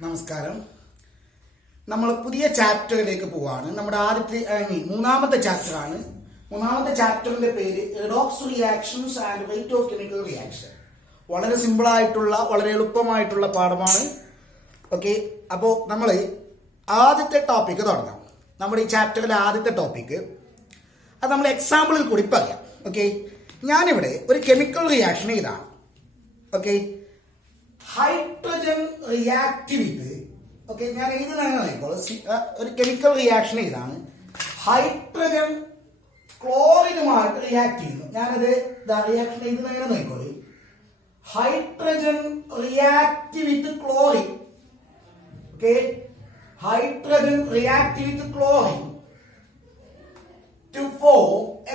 നമസ്കാരം. നമ്മൾ പുതിയ ചാപ്റ്ററിലേക്ക് പോവാണ്. നമ്മുടെ മൂന്നാമത്തെ ചാപ്റ്ററാണ്. മൂന്നാമത്തെ ചാപ്റ്ററിന്റെ പേര് redox reactions and rate of chemical reaction. വളരെ സിമ്പിൾ ആയിട്ടുള്ള, വളരെ എളുപ്പമായിട്ടുള്ള പാഠമാണ്. ഓക്കെ, അപ്പോൾ നമ്മൾ ആദ്യത്തെ ടോപ്പിക്ക് തുടങ്ങാം. നമ്മുടെ ഈ ചാപ്റ്ററിലെ ആദ്യത്തെ ടോപ്പിക്ക് അത് നമ്മൾ എക്സാമ്പിളിൽ കൂടി പറയാം. ഓക്കെ, ഞാനിവിടെ ഒരു കെമിക്കൽ റിയാക്ഷൻ ഇതാണ്. Okay, hydrogen react with, okay, ഞാൻ എഴുതുന്നപ്പോൾ ഒരു കെമിക്കൽ റിയാക്ഷൻ ഇതാണ്. ഹൈഡ്രജൻ ക്ലോറിനുമായിട്ട് റിയാക്ട് ചെയ്യുന്നു. ഞാനത് റിയാക്ഷൻ എഴുതുന്ന നോക്കോളൂ. Hydrogen react with chlorine. Okay, hydrogen react with chlorine to form a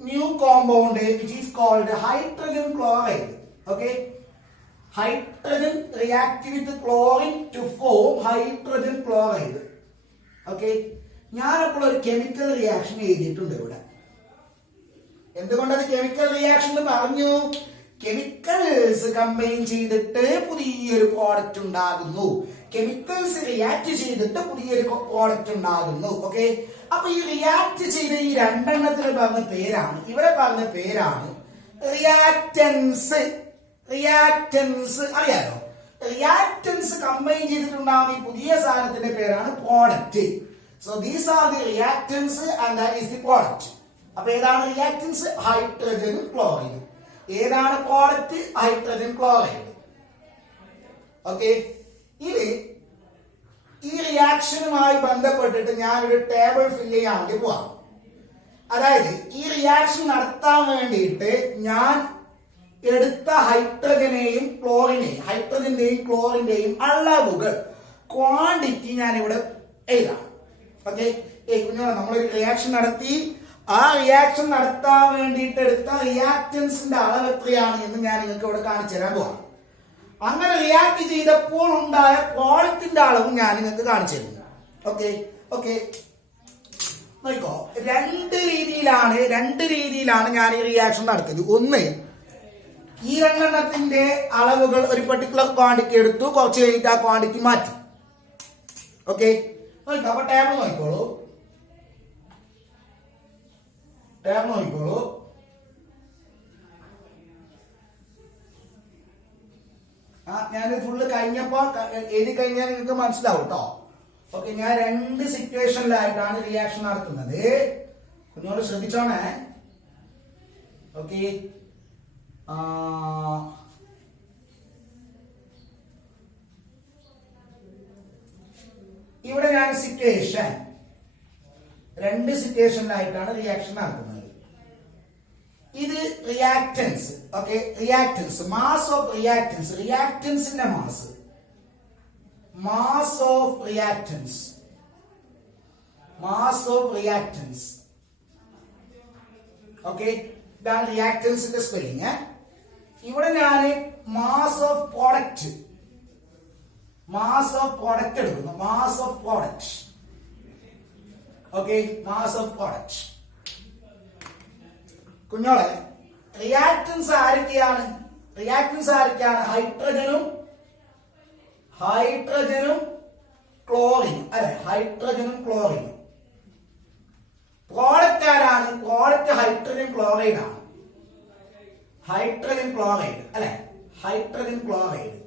new compound which is called hydrogen chloride. Okay, hydrogen react with chlorine to form hydrogen chloride. Okay, ഞാനപ്പോൾ ഒരു chemical reaction എഴുതിയിട്ടുണ്ട് ഇവിടെ. എന്തുകൊണ്ടത് chemical reaction എന്ന് പറഞ്ഞു? Chemicals combine ചെയ്തിട്ട് പുതിയൊരു product ഉണ്ടാകുന്നു. Chemicals react ചെയ്തിട്ട് പുതിയൊരു പ്രോഡക്റ്റ് ഉണ്ടാകുന്നു. ഓക്കെ, അപ്പൊ ഈ റിയാക്ട് ചെയ്ത ഈ രണ്ടെണ്ണത്തിന് പറഞ്ഞ പേരാണ്, ഇവിടെ പറഞ്ഞ പേരാണ് റിയാക്റ്റൻസ്. റിയാക്റ്റൻസ് അറിയാലോ. റിയാക്റ്റൻസ് കമ്പൈൻ ചെയ്തിട്ടുണ്ടാകുന്ന ഈ പുതിയ സാധനത്തിന്റെ പേരാണ് product. So these are the reactance and that is the product. അപ്പൊ ഏതാണ് റിയാക്റ്റൻസ്? ഹൈഡ്രജനും ക്ലോറിനും. ഏതാണ് പ്രോഡക്റ്റ്? Hydrogen chloride. ഓക്കെ, ഇനി ഈ റിയാക്ഷനുമായി ബന്ധപ്പെട്ടിട്ട് ഞാനൊരു ടേബിൾ ഫില്ല് ചെയ്യാൻ വേണ്ടി പോവാം. അതായത് ഈ റിയാക്ഷൻ നടത്താൻ വേണ്ടിയിട്ട് ഞാൻ എടുത്ത ഹൈഡ്രജനെയും ക്ലോറിനെയും, ഹൈഡ്രജന്റെയും ക്ലോറിന്റെയും അളവുകൾ, ക്വാണ്ടിറ്റി ഞാൻ ഇവിടെ എഴുതാം. ഓക്കെ, നമ്മളൊരു റിയാക്ഷൻ നടത്തി, ആ റിയാക്ഷൻ നടത്താൻ വേണ്ടിയിട്ട് എടുത്ത റിയാക്റ്റൻസിന്റെ അളവ് എത്രയാണ് എന്ന് ഞാൻ നിങ്ങൾക്ക് ഇവിടെ കാണിച്ചു തരാൻ പോവാം. അങ്ങനെ റിയാക്ട് ചെയ്തപ്പോൾ ഉണ്ടായ പ്രോഡക്റ്റിന്റെ അളവും ഞാൻ നിങ്ങൾക്ക് കാണിച്ചു തരുന്നു. ഓക്കെ ഓക്കെ, നോക്കോ, രണ്ട് രീതിയിലാണ് ഞാൻ ഈ റിയാക്ഷൻ നടത്തിയത്. ഒന്ന്, ഈ രണ്ടെണ്ണത്തിന്റെ അളവുകൾ ഒരു പെർട്ടിക്കുലർ ക്വാണ്ടിറ്റി എടുത്തു, കുറച്ച് കഴിഞ്ഞിട്ട് ആ ക്വാണ്ടിറ്റി മാറ്റി. ഓക്കെ, നോക്കോ, അപ്പൊ ടേബിൾ നോക്കിക്കോളൂ. ഞാൻ ഫുള്ള് കഴിഞ്ഞപ്പോ എഴുതി കഴിഞ്ഞാൽ നിങ്ങൾക്ക് മനസ്സിലാവും കേട്ടോ. ഓക്കെ, ഞാൻ രണ്ട് സിറ്റുവേഷനിലായിട്ടാണ് റിയാക്ഷൻ നടത്തുന്നത്. കുഞ്ഞോട് ശ്രദ്ധിച്ചോണേ. ഓക്കെ, ഇവിടെ ഞാൻ രണ്ട് സിറ്റുവേഷനിലായിട്ടാണ് റിയാക്ഷൻ നടത്തുന്നത്. ഇത് reactants. Okay, reactants, mass of reactants, റിയാക്റ്റൻസിന്റെ മാസ് ഓഫ് റിയാക്റ്റൻസ്. ഓക്കെ, ഇതാണ് റിയാക്റ്റൻസിന്റെ സ്പെല്ലിങ്. ഇവിടെ ഞാൻ മാസ് ഓഫ് പ്രോഡക്റ്റ് എടുക്കുന്നു. Mass of product. Okay, mass of product. കുഞ്ഞോളെ, റിയാക്റ്റൻസ് ആരൊക്കെയാണ്? ഹൈഡ്രജനും ക്ലോറിനും. അല്ലെ, ഹൈഡ്രജനും ക്ലോറിനും. പ്രോഡക്റ്റ് ആരാണ്? പ്രോഡക്റ്റ് ഹൈഡ്രജൻ ക്ലോറൈഡ് ആണ്. ഹൈഡ്രജൻ ക്ലോറൈഡ്, അല്ലെ, ഹൈഡ്രജൻ ക്ലോറൈഡ്.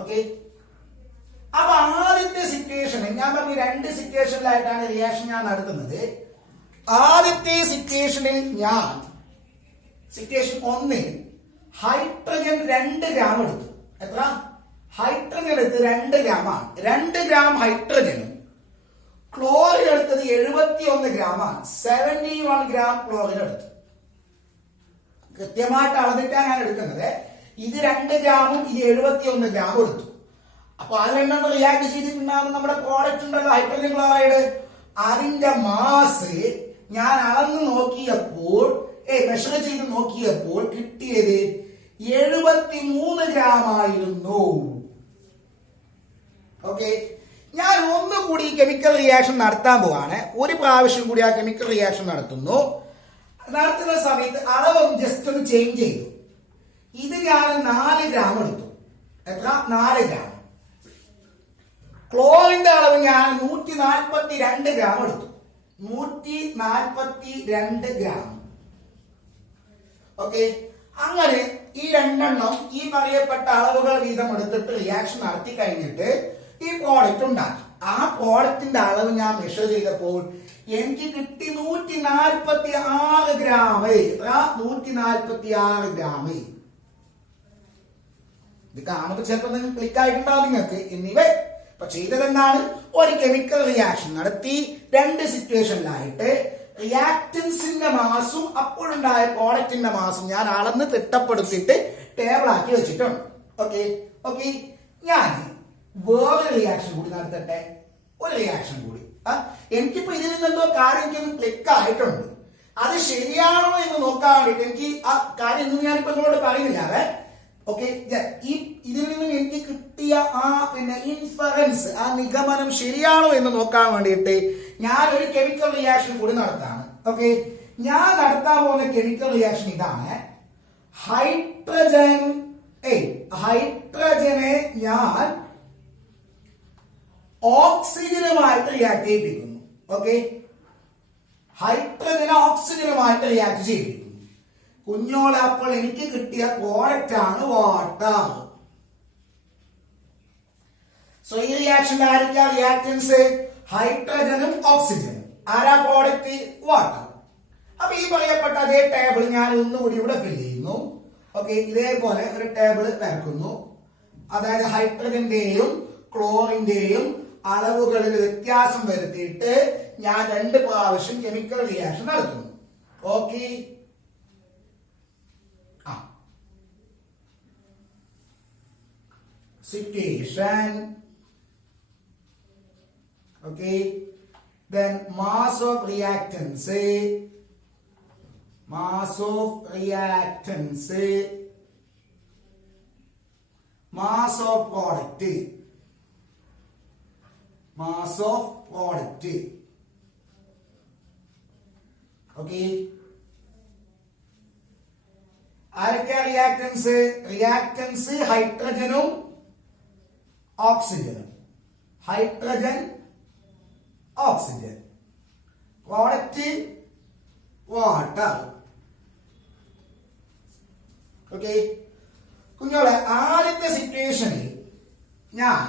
ഓക്കെ, അപ്പൊ ആദ്യത്തെ സിറ്റുവേഷനിൽ ഞാൻ പറഞ്ഞു രണ്ട് സിറ്റുവേഷനിലായിട്ടാണ് റിയാക്ഷൻ ഞാൻ നടത്തുന്നത്. ആദ്യത്തെ സിറ്റുവേഷനിൽ സിറ്റുവേഷൻ 1 ഹൈഡ്രജൻ 2 ഗ്രാം എടുത്തു. എത്ര? ഹൈഡ്രജൻ എടുത്ത് 2 ഗ്രാമാണ്. 2 ഗ്രാം ഹൈഡ്രജനും ക്ലോറിൻ എടുത്തത് 71 ഗ്രാമാണ്. 71 ഗ്രാം ക്ലോറിൻ എടുത്തു. കൃത്യമായിട്ട് അളന്നിട്ടാണ് ഞാൻ എടുക്കുന്നത്. ഇത് 2 ഗ്രാമും ഇത് 71 ഗ്രാമും എടുത്തു. അപ്പൊ അത് രണ്ടെണ്ണം റിയാക്ട് ചെയ്തിട്ടുണ്ടാകുന്ന നമ്മുടെ പ്രോഡക്റ്റ് ഉണ്ടല്ലോ, ഹൈഡ്രജൻ ക്ലോറൈഡ്, അതിന്റെ മാസ് ഞാൻ അളന്ന് നോക്കിയപ്പോൾ, മെഷർ ചെയ്ത് നോക്കിയപ്പോൾ കിട്ടിയത് 73 ഗ്രാം ആയിരുന്നു. ഓക്കെ, ഞാൻ ഒന്നുകൂടി കെമിക്കൽ റിയാക്ഷൻ നടത്താൻ പോവാണ്. ഒരു പ്രാവശ്യം കൂടി ആ കെമിക്കൽ റിയാക്ഷൻ നടത്തുന്ന സമയത്ത് അളവ് ജസ്റ്റ് ഒന്ന് ചേഞ്ച് ചെയ്തു. ഇത് ഞാൻ 4 ഗ്രാം എടുത്തു. എത്ര? 4 ഗ്രാം. ക്ലോറിന്റെ അളവ് ഞാൻ 142 ഗ്രാം എടുത്തു. 142 ഗ്രാം. ഓക്കെ, അങ്ങനെ ഈ രണ്ടെണ്ണം ഈ പറയപ്പെട്ട അളവുകൾ വീതം എടുത്തിട്ട് റിയാക്ഷൻ നടത്തി കഴിഞ്ഞിട്ട് ഈ പ്രോഡക്റ്റ് ഉണ്ടാക്കി. ആ പ്രോഡക്റ്റിന്റെ അളവ് ഞാൻ മെഷർ ചെയ്തപ്പോൾ എനിക്ക് കിട്ടി 146 ഗ്രാം. 146 ഗ്രാം. ഇത് കാണുമ്പോൾ ചിലപ്പോൾ നിങ്ങൾ ക്ലിക്ക് ആയിട്ടുണ്ടാവും നിങ്ങൾക്ക്. എന്നിവ ഇപ്പൊ ചെയ്തതെന്താണ്? ഒരു കെമിക്കൽ റിയാക്ഷൻ നടത്തി 2 സിറ്റുവേഷനിലായിട്ട് റിയാക്ടൻസിന്റെ മാസും അപ്പോഴുണ്ടായ പ്രോഡക്റ്റിന്റെ മാസും ഞാൻ അളന്ന് തിട്ടപ്പെടുത്തിയിട്ട് ടേബിൾ ആക്കി വെച്ചിട്ടുണ്ട്. ഓക്കെ ഓക്കെ, ഞാൻ വേറൊരു റിയാക്ഷൻ കൂടി നടത്തട്ടെ. ഒരു റിയാക്ഷൻ കൂടി. എനിക്കിപ്പോ ഇതിൽ നിന്നെന്തോ കാര്യം എനിക്കൊന്ന് ക്ലിക്ക് ആയിട്ടുണ്ട്. അത് ശരിയാണോ എന്ന് നോക്കാൻ വേണ്ടിട്ട് എനിക്ക് ആ കാര്യം ഒന്നും ഞാനിപ്പോ നിങ്ങളോട് പറയുന്നില്ല. ഓക്കെ, ഈ ഇതിൽ നിന്നും എനിക്ക് കിട്ടിയ ആ ഇൻഫറൻസ്, ആ നിഗമനം ശരിയാണോ എന്ന് നോക്കാൻ വേണ്ടിയിട്ട് ഞാൻ ഒരു കെമിക്കൽ റിയാക്ഷൻ കൂടി നടത്താണ്. ഓക്കെ, ഞാൻ നടത്താൻ പോകുന്ന കെമിക്കൽ റിയാക്ഷൻ ഇതാണ്. ഹൈഡ്രജനെ ഞാൻ ഓക്സിജനുമായിട്ട് റിയാക്ട് ചെയ്യിപ്പിക്കുന്നു. ഓക്കെ, ഹൈഡ്രജനെ ഓക്സിജനുമായിട്ട് റിയാക്ട് ചെയ്യിപ്പിക്കുന്നു. കുഞ്ഞോളെ, അപ്പോൾ എനിക്ക് കിട്ടിയ പ്രോഡക്റ്റ് ആണ് വാട്ടർ. സോ ഈ റിയാക്ഷനിൽ ആയിരിക്കാം റിയാക്ടൻസ്? ഹൈഡ്രജനും ഓക്സിജനും. ആരാ പ്രോഡക്റ്റ്? വാട്ടർ. അപ്പൊ ഈ പറയപ്പെട്ട അതേ ടേബിൾ ഞാൻ ഒന്നുകൂടി ഇവിടെ ഫില്ല് ചെയ്യുന്നു. ഓക്കെ, ഇതേപോലെ ഒരു ടേബിൾ വരക്കുന്നു. അതായത് ഹൈഡ്രജന്റെയും ക്ലോറിന്റെയും അളവുകളിൽ വ്യത്യാസം വരുത്തിയിട്ട് ഞാൻ 2 പ്രാവശ്യം കെമിക്കൽ റിയാക്ഷൻ നടത്തുന്നു. Okay, situation. Okay, then mass of reactants, mass of reactants, mass of product, mass of product. Okay, ആരൊക്കെ റിയാക്ടൻസ്? റിയാക്ടൻസ് ഹൈഡ്രജനും ഓക്സിജനും. Hydrogen, oxygen. Product water. Okay കുഞ്ഞോളെ, ആദ്യത്തെ സിറ്റുവേഷനിൽ ഞാൻ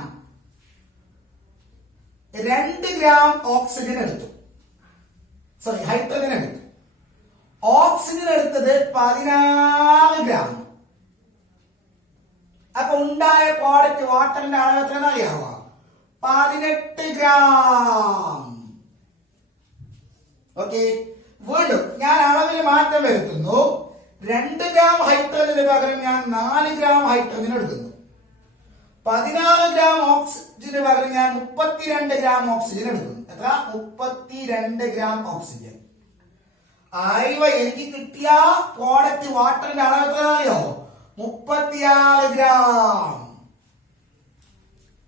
2 ഗ്രാം ഓക്സിജൻ എടുത്തു. സോറി, ഹൈഡ്രജൻ എടുത്തു. ഓക്സിജൻ എടുത്തത് 16 ഗ്രാം. അപ്പൊ ഉണ്ടായ പ്രോഡക്റ്റ് വാട്ടറിന്റെ അളവ് എത്രയെന്ന് അറിയാമോ? 18 ഗ്രാം. ഓക്കെ, വീണ്ടും ഞാൻ അളവിൽ മാറ്റം വരുത്തുന്നു. 2 ഗ്രാം ഹൈഡ്രജന് പകരം ഞാൻ 4 ഗ്രാം ഹൈഡ്രജൻ എടുക്കുന്നു. 16 ഗ്രാം ഓക്സിജന് പകരം ഞാൻ 32 ഗ്രാം ഓക്സിജൻ എടുക്കുന്നു. എത്ര? 32 ഗ്രാം ഓക്സിജൻ. ആയിവ എനിക്ക് കിട്ടിയ പ്രോഡക്റ്റ് വാട്ടറിന്റെ അളവ് എത്ര അറിയോ? 36 ഗ്രാം.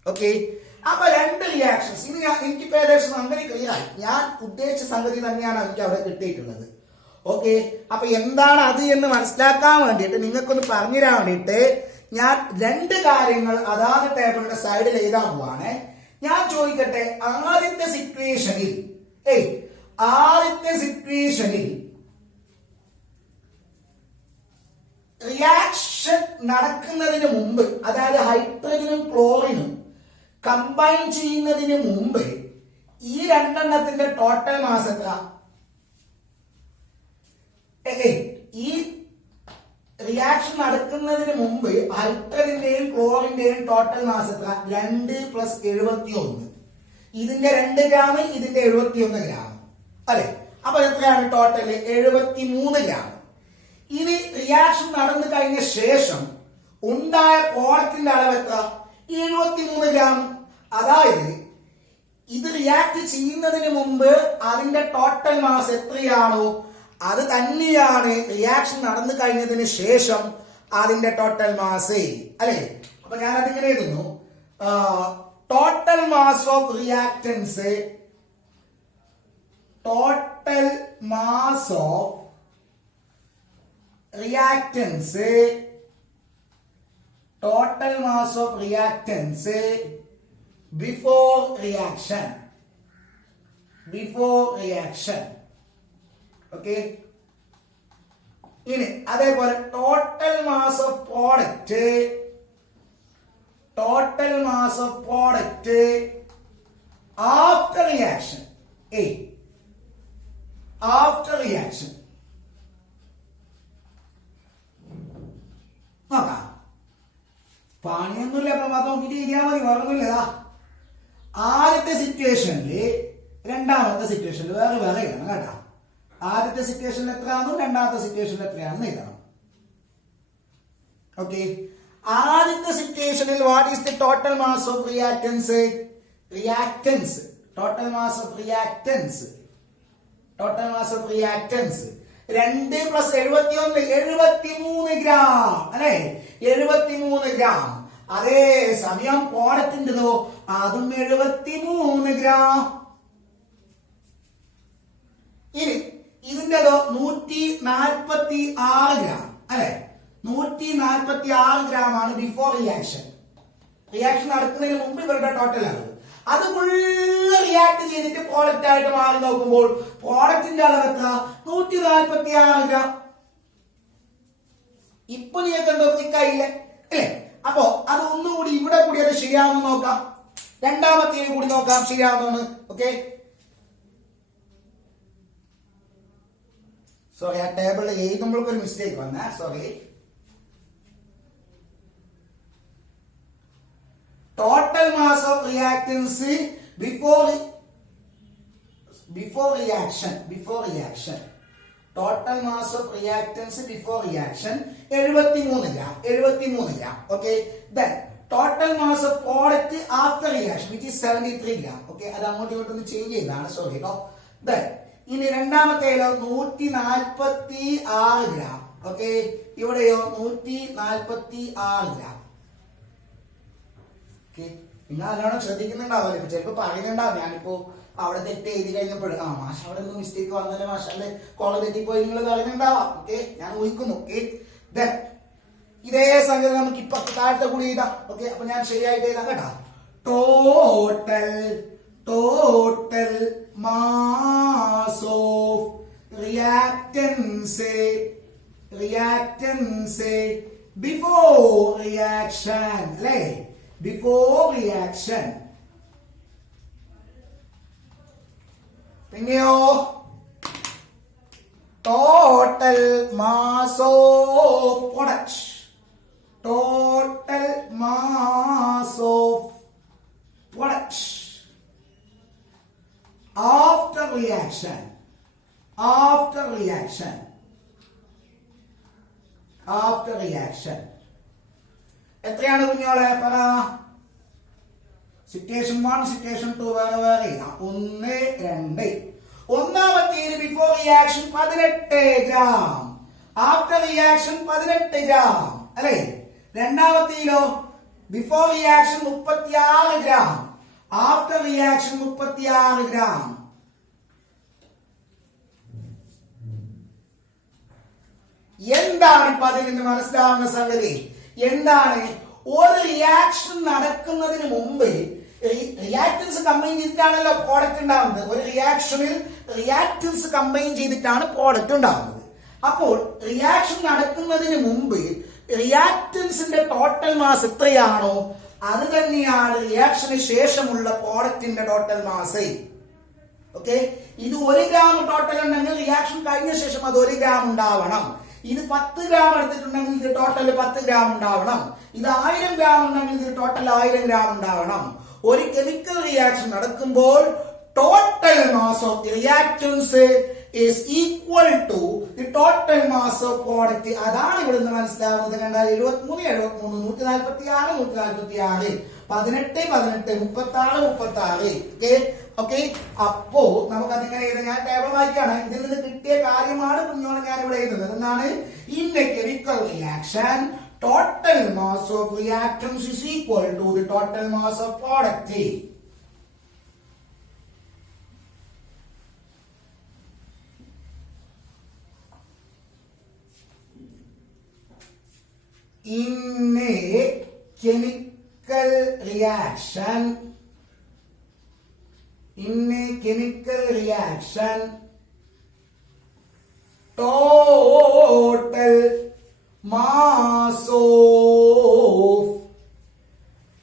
ഓക്കെ, അപ്പൊ 2 റിയാക്ഷൻസ്. ഇനി എനിക്കിപ്പോ ഏകദേശം സംഗതി ക്ലിയർ ആയി. ഞാൻ ഉദ്ദേശിച്ച സംഗതി തന്നെയാണ് എനിക്ക് അവിടെ കിട്ടിയിട്ടുള്ളത്. ഓക്കെ, അപ്പൊ എന്താണ് അത് എന്ന് മനസ്സിലാക്കാൻ വേണ്ടിയിട്ട് നിങ്ങൾക്കൊന്ന് പറഞ്ഞു തരാൻ വേണ്ടിയിട്ട് ഞാൻ 2 കാര്യങ്ങൾ അതാത് ടേബിളിന്റെ സൈഡിൽ എഴുതാൻ പോവാണ്. ഞാൻ ചോദിക്കട്ടെ, ആദ്യത്തെ സിറ്റുവേഷനിൽ റിയാക്ഷൻ നടക്കുന്നതിന് മുമ്പ്, അതായത് ഹൈഡ്രജനും ക്ലോറിനും കമ്പൈൻ ചെയ്യുന്നതിന് മുമ്പ് ഈ 2 എണ്ണത്തിന്റെ ടോട്ടൽ മാസ് എത്ര? ഈ റിയാക്ഷൻ നടക്കുന്നതിന് മുമ്പ് ഹൈഡ്രജന്റെയും ക്ലോറിന്റെയും ടോട്ടൽ മാസ് എത്ര? 2 + 71. ഇതിന്റെ 2 ഗ്രാം, ഇതിന്റെ 71 ഗ്രാം അല്ലെ? അപ്പൊ എത്രയാണ് ടോട്ടൽ? 73 ഗ്രാം. ഇനി റിയാക്ഷൻ നടന്നു കഴിഞ്ഞ ശേഷം ഉണ്ടായ പ്രോഡക്റ്റിന്റെ അളവ് എത്ര? 73 ഗ്രാം. അതായത് ഇത് റിയാക്ട് ചെയ്യുന്നതിന് മുമ്പ് അതിന്റെ ടോട്ടൽ മാസ് എത്രയാണോ അത് തന്നെയാണ് റിയാക്ഷൻ നടന്നു കഴിഞ്ഞതിന് ശേഷം അതിന്റെ ടോട്ടൽ മാസ് അല്ലെ? അപ്പൊ ഞാൻ അതിങ്ങനെ എഴുതുന്നു. Total mass of reactance, total mass of reactance total mass of reactants before reaction. Okay, ഇനി അതേപോലെ total mass of product after reaction. നോക്കാം, പണിയൊന്നുമില്ല. അപ്പൊ അത് നോക്കിട്ട് ഇരിയാൽ മതി, വേറൊന്നുമില്ല. ആദ്യത്തെ സിറ്റുവേഷനില് രണ്ടാമത്തെ സിറ്റുവേഷനിൽ വേറെ എഴുതണം കേട്ടോ. ആദ്യത്തെ സിറ്റുവേഷനിൽ എത്രയാണെന്നും രണ്ടാമത്തെ സിറ്റുവേഷനിൽ എത്രയാണെന്ന് എഴുതണം. ഓക്കെ, ആദ്യത്തെ സിറ്റുവേഷനിൽ what is the total mass of reactance? Total mass of reactance 2 + 71 73 gram അല്ലെ, 73 ഗ്രാം. അതേ സമയം പ്രോഡക്റ്റിൻ്റെതോ അതും 73 ഗ്രാം. ഇനി ഇതിൻ്റെതോ 146 ഗ്രാം അല്ലെ, 146 ഗ്രാം ആണ് ബിഫോർ റിയാക്ഷൻ നടക്കുന്നതിന് മുമ്പ് ഇവരുടെ ടോട്ടൽ അളവ്. അത് ഫുള്ള് റിയാക്ട് ചെയ്തിട്ട് പ്രോഡക്റ്റ് ആയിട്ട് മാറി നോക്കുമ്പോൾ പ്രോഡക്റ്റിന്റെ അളവ് എത്ര? 146 ഗ്രാം. ഇപ്പൊ നിങ്ങൾക്ക് എന്തോ ക്ലിക്കായില്ലേ അല്ലേ? അപ്പോ അത് ഒന്നുകൂടി ഇവിടെ കൂടി അത് ശരിയാവുന്ന നോക്കാം, രണ്ടാമത്തേന് കൂടി നോക്കാം ശരിയാവുന്നതാണ്. ഓക്കെ, സോറി, ആ ടേബിളിൽ എഴുതുമ്പോഴൊക്കെ ഒരു മിസ്റ്റേക്ക് വന്നേ, sorry. Total mass of reactance before reaction total mass of reactance before reaction 73 gram. Okay, then total mass of product after reaction which is 73 gram. Okay, അത് അങ്ങോട്ടും ഇങ്ങോട്ടും ചേഞ്ച് ചെയ്താണ്, സോറി കേട്ടോ. Then ഇനി രണ്ടാമത്തേലോ 146 ഗ്രാം. ഓക്കെ, ഇവിടെയോ 146 gram. Okay, നിങ്ങൾ നല്ലോണം ശ്രദ്ധിക്കുന്നുണ്ടാവില്ല, ഇപ്പൊ ചിലപ്പോ പറയുന്നുണ്ടാവും. ഞാനിപ്പോ അവിടെ തെറ്റ് എഴുതി കഴിഞ്ഞപ്പോൾ മാഷ അവിടെ ഒന്നും മിസ്റ്റേക്ക് വന്നല്ലേ, മാഷന്റെ കോള തെറ്റിപ്പോയി നിങ്ങൾ പറയുന്നുണ്ടാവാം. ഓക്കെ, ഞാൻ ഊഹിക്കുന്നു. ഓക്കെ, ദെൻ ഇതേ സംഗതി നമുക്ക് ഇപ്പൊ താഴത്തെ കൂടി എഴുതാം. ഓക്കെ, അപ്പൊ ഞാൻ ശരിയായിട്ട് എഴുതാം കേട്ടോ. Total mass of reactance before reaction അല്ലേ, പിന്നെയോ total mass of product after reaction എത്രയാണ് കുഞ്ഞോളെ പറ? സിറ്റുവേഷൻ 1 സിറ്റുവേഷൻ 2 വേറെ 1 2. ഒന്നാമത്തേത് before reaction 18 gram, after reaction 18 gram അല്ലെ. രണ്ടാമത്തേലോ before reaction 36 gram, after reaction 36 gram. എന്താണ് ഇപ്പൊ അതിൽ നിന്ന് മനസ്സിലാവുന്ന സംഗതി? എന്താണ്? ഒരു റിയാക്ഷൻ നടക്കുന്നതിന് മുമ്പ് റിയാക്ടൻസ് കമ്പൈൻ ചെയ്തിട്ടാണല്ലോ പ്രോഡക്റ്റ് ഉണ്ടാവുന്നത്. ഒരു റിയാക്ഷനിൽ റിയാക്ടൻസ് കമ്പൈൻ ചെയ്തിട്ടാണ് പ്രോഡക്റ്റ് ഉണ്ടാവുന്നത്. അപ്പോൾ റിയാക്ഷൻ നടക്കുന്നതിന് മുമ്പ് റിയാക്ടൻസിന്റെ ടോട്ടൽ മാസ് എത്രയാണോ അത് തന്നെയാണ് റിയാക്ഷന് ശേഷമുള്ള പ്രോഡക്റ്റിന്റെ ടോട്ടൽ മാസ്. ഓക്കെ, ഇത് 1 ഗ്രാം ടോട്ടൽ ഉണ്ടെങ്കിൽ റിയാക്ഷൻ കഴിഞ്ഞ ശേഷം അത് 1 ഗ്രാം ഉണ്ടാവണം. ഇത് 10 ഗ്രാം എടുത്തിട്ടുണ്ടെങ്കിൽ ഇത് ടോട്ടൽ 10 ഗ്രാം ഉണ്ടാവണം. ഇത് 1000 ഗ്രാം ഉണ്ടെങ്കിൽ ഇത് ടോട്ടൽ 1000 ഗ്രാം ഉണ്ടാവണം. ഒരു കെമിക്കൽ റിയാക്ഷൻ നടക്കുമ്പോൾ total mass of the reactants is equal to the total mass of product. അതാണ് ഇവിടുന്ന് മനസ്സിലാവുന്നത്. 73 146 146 18 36. ഓക്കെ, അപ്പോ നമുക്ക് അതിങ്ങനെ എഴുതാം. ഞാൻ ടേബിൾ വായിക്കാണ്, ഇതിൽ നിന്ന് കിട്ടിയ കാര്യമാണ് കുഞ്ഞോളെ ഞാൻ ഇവിടെ എഴുതുന്നത്. എന്താണ്? In a chemical reaction total mass of reactants is equal to the total mass of product. In a chemical reaction, in a chemical reaction, total mass of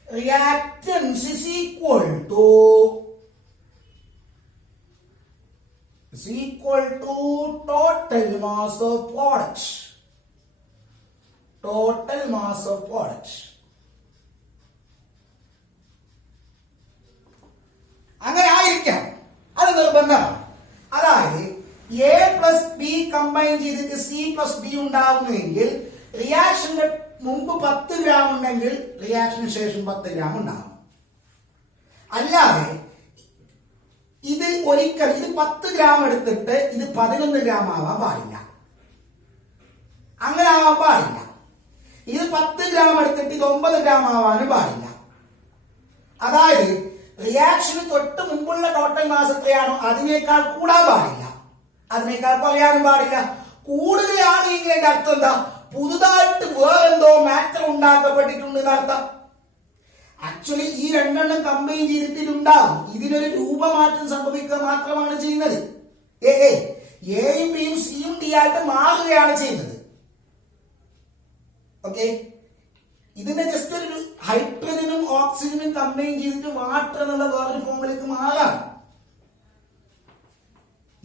reactants is equal to total mass of products. Total mass of products. അങ്ങനെ ആയിരിക്കാം, അത് നിർബന്ധമാണ്. അതായത് A plus B combine ചെയ്തിട്ട് C plus B ഉണ്ടാകുന്നുവെങ്കിൽ റിയാക്ഷന്റെ മുമ്പ് 10 gram ഉണ്ടെങ്കിൽ റിയാക്ഷന് ശേഷം 10 gram ഉണ്ടാകും. അല്ലാതെ ഇത് ഒരിക്കൽ ഇത് 10 ഗ്രാം എടുത്തിട്ട് ഇത് 11 ഗ്രാം ആവാൻ പാടില്ല. അങ്ങനെ ആവാൻ പാടില്ല. ഇത് 10 ഗ്രാം എടുത്തിട്ട് ഇത് 9 ഗ്രാം ആവാനും പാടില്ല. അതായത് റിയാക്ഷന് തൊട്ട് മുമ്പുള്ള ടോട്ടൽ മാസ് എത്രയാണോ അതിനേക്കാൾ കൂടാൻ പാടില്ല, അതിനേക്കാൾ കുറയാനും പാടില്ല. കൂടുതലാണ് എങ്കിൽ എന്റെ അർത്ഥം എന്താ? പുതുതായിട്ട് വേറെന്തോ മാറ്റർ ഉണ്ടാക്കപ്പെട്ടിട്ടുണ്ട് എന്നർത്ഥം. ആക്ച്വലി ഈ രണ്ടെണ്ണം കമ്പൈൻ ചെയ്തിട്ടുണ്ടാവും, ഇതിനൊരു രൂപമാറ്റം സംഭവിക്കുക മാത്രമാണ് ചെയ്യുന്നത്. എയും ബിയും സിയും ഡി ആയിട്ട് മാറുകയാണ് ചെയ്യുന്നത്. ഓക്കെ, ഇതിന്റെ ജസ്റ്റ് ഒരു ഹൈഡ്രജനും ഓക്സിജനും കമ്പൈൻ ചെയ്തിട്ട് വാട്ടർ എന്നുള്ള വേറൊരു ഫോമിലേക്ക് മാറാം.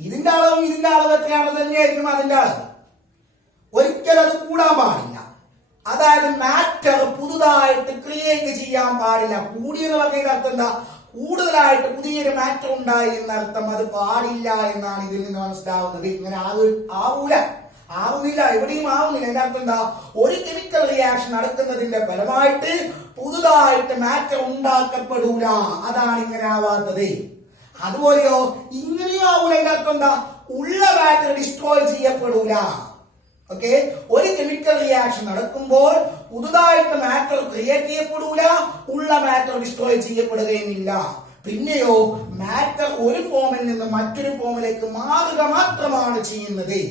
ഇതിന്റെ അളവും ഇതിന്റെ അളവ് എത്രയാണോ തന്നെയായിരിക്കും അതിന്റെ അളവ്. ഒരിക്കലും അത് കൂടാൻ പാടില്ല. അതായത് മാറ്റർ പുതുതായിട്ട് ക്രിയേറ്റ് ചെയ്യാൻ പാടില്ല. കൂടിയെന്ന് പറഞ്ഞതിന്റെ അർത്ഥം എന്താ? കൂടുതലായിട്ട് പുതിയൊരു മാറ്റർ ഉണ്ടായി എന്നർത്ഥം. അത് പാടില്ല എന്നാണ് ഇതിൽ നിന്ന് മനസ്സിലാവുന്നത്. ഇങ്ങനെ ആവുന്നില്ല, എവിടെയും ആവുന്നില്ല. എന്റെ അർത്ഥം എന്താ? ഒരു കെമിക്കൽ റിയാക്ഷൻ നടക്കുന്നതിന്റെ ഫലമായിട്ട് പുതുതായിട്ട് മാറ്റർ ഉണ്ടാക്കപ്പെടൂല. അതാണ് ഇങ്ങനെ ആവാത്തത്. അതുപോലെയോ ഇങ്ങനെയോ ആവൂല. എന്റെ അർത്ഥം എന്താ? ഉള്ള മാറ്റർ ഡിസ്ട്രോയ് ചെയ്യപ്പെടൂല. ഓക്കെ, ഒരു കെമിക്കൽ റിയാക്ഷൻ നടക്കുമ്പോൾ പുതുതായിട്ട് മാറ്റർ ക്രിയേറ്റ് ചെയ്യപ്പെടൂല, ഉള്ള മാറ്റർ ഡിസ്ട്രോയ് ചെയ്യപ്പെടുകയുമില്ല. പിന്നെയോ മാറ്റർ ഒരു ഫോമിൽ നിന്ന് മറ്റൊരു ഫോമിലേക്ക് മാറുക മാത്രമാണ് ചെയ്യുന്നത്.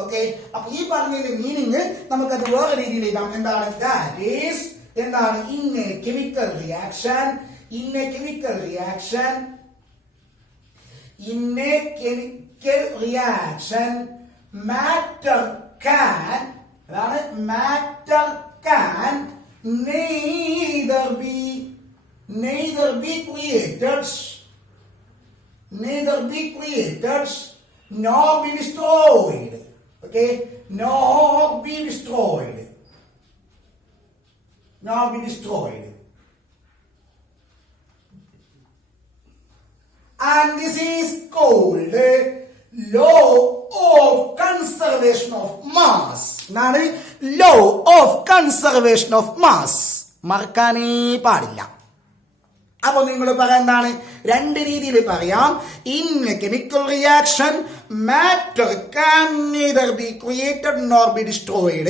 ഓക്കെ, അപ്പൊ ഈ പറഞ്ഞതിന്റെ മീനിങ് നമുക്കത് വേറെ രീതിയിൽ എഴുതാം. എന്താണ്? ദാറ്റ് ഈസ് എന്താണ്? In a chemical reaction, in a chemical reaction, in a chemical reaction matter can, matter can neither be created nor be destroyed. Okay, nor be destroyed. And this is called law of conservation of mass. എന്നാണ് law of conservation of mass. മറക്കാനേ പാടില്ല. അപ്പൊ നിങ്ങൾ പറയാൻ എന്താണ്? രണ്ട് രീതിയിൽ പറയാം. In a chemical reaction matter can neither be created nor be destroyed.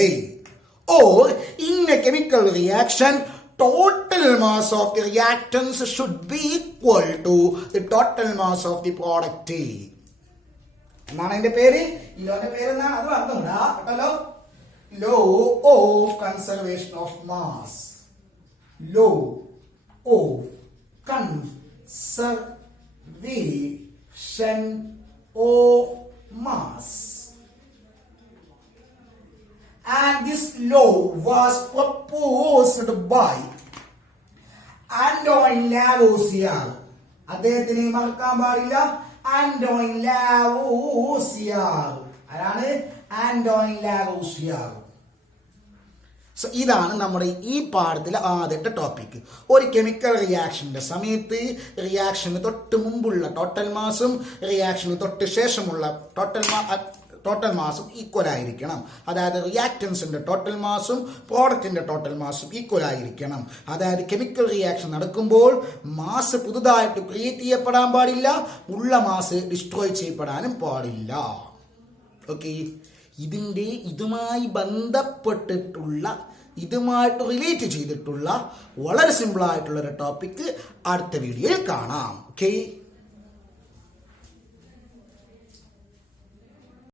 Or in a chemical reaction total mass of the reactants should be equal to the total mass of the product. എന്നാണ് അതിന്റെ പേര്. ലോന്റെ പേര് എന്താണ്? അത് പറഞ്ഞൂടാ കേട്ടല്ലോ. Law of conservation of mass. Law of conservation of mass. And this law was proposed by Antoine Lavoisier. അദ്ദേഹത്തിനെ മറക്കാൻ പാടില്ല. Antoine Lavoisier. ആരാണ്? Antoine Lavoisier. സോ ഇതാണ് നമ്മുടെ ഈ പാഠത്തിലെ ആദ്യത്തെ ടോപ്പിക്. ഒരു കെമിക്കൽ റിയാക്ഷന്റെ സമയത്ത് റിയാക്ഷന് തൊട്ട് മുമ്പുള്ള ടോട്ടൽ മാസും റിയാക്ഷന് തൊട്ട് ശേഷമുള്ള ടോട്ടൽ മാസും ഈക്വൽ ആയിരിക്കണം. അതായത് റിയാക്റ്റൻസിന്റെ ടോട്ടൽ മാസും പ്രോഡക്റ്റിന്റെ ടോട്ടൽ മാസും ഈക്വൽ ആയിരിക്കണം. അതായത് കെമിക്കൽ റിയാക്ഷൻ നടക്കുമ്പോൾ മാസ് പുതുതായിട്ട് ക്രിയേറ്റ് ചെയ്യപ്പെടാൻ പാടില്ല, ഉള്ള മാസ് ഡിസ്ട്രോയ് ചെയ്യപ്പെടാനും പാടില്ല. ഓക്കെ, ഇതുമായി ബന്ധപ്പെട്ടിട്ടുള്ള, ഇതുമായിട്ട് റിലേറ്റ് ചെയ്തിട്ടുള്ള വളരെ സിമ്പിൾ ആയിട്ടുള്ള ഒരു ടോപ്പിക് അടുത്ത വീഡിയോയിൽ കാണാം. ഓക്കെ.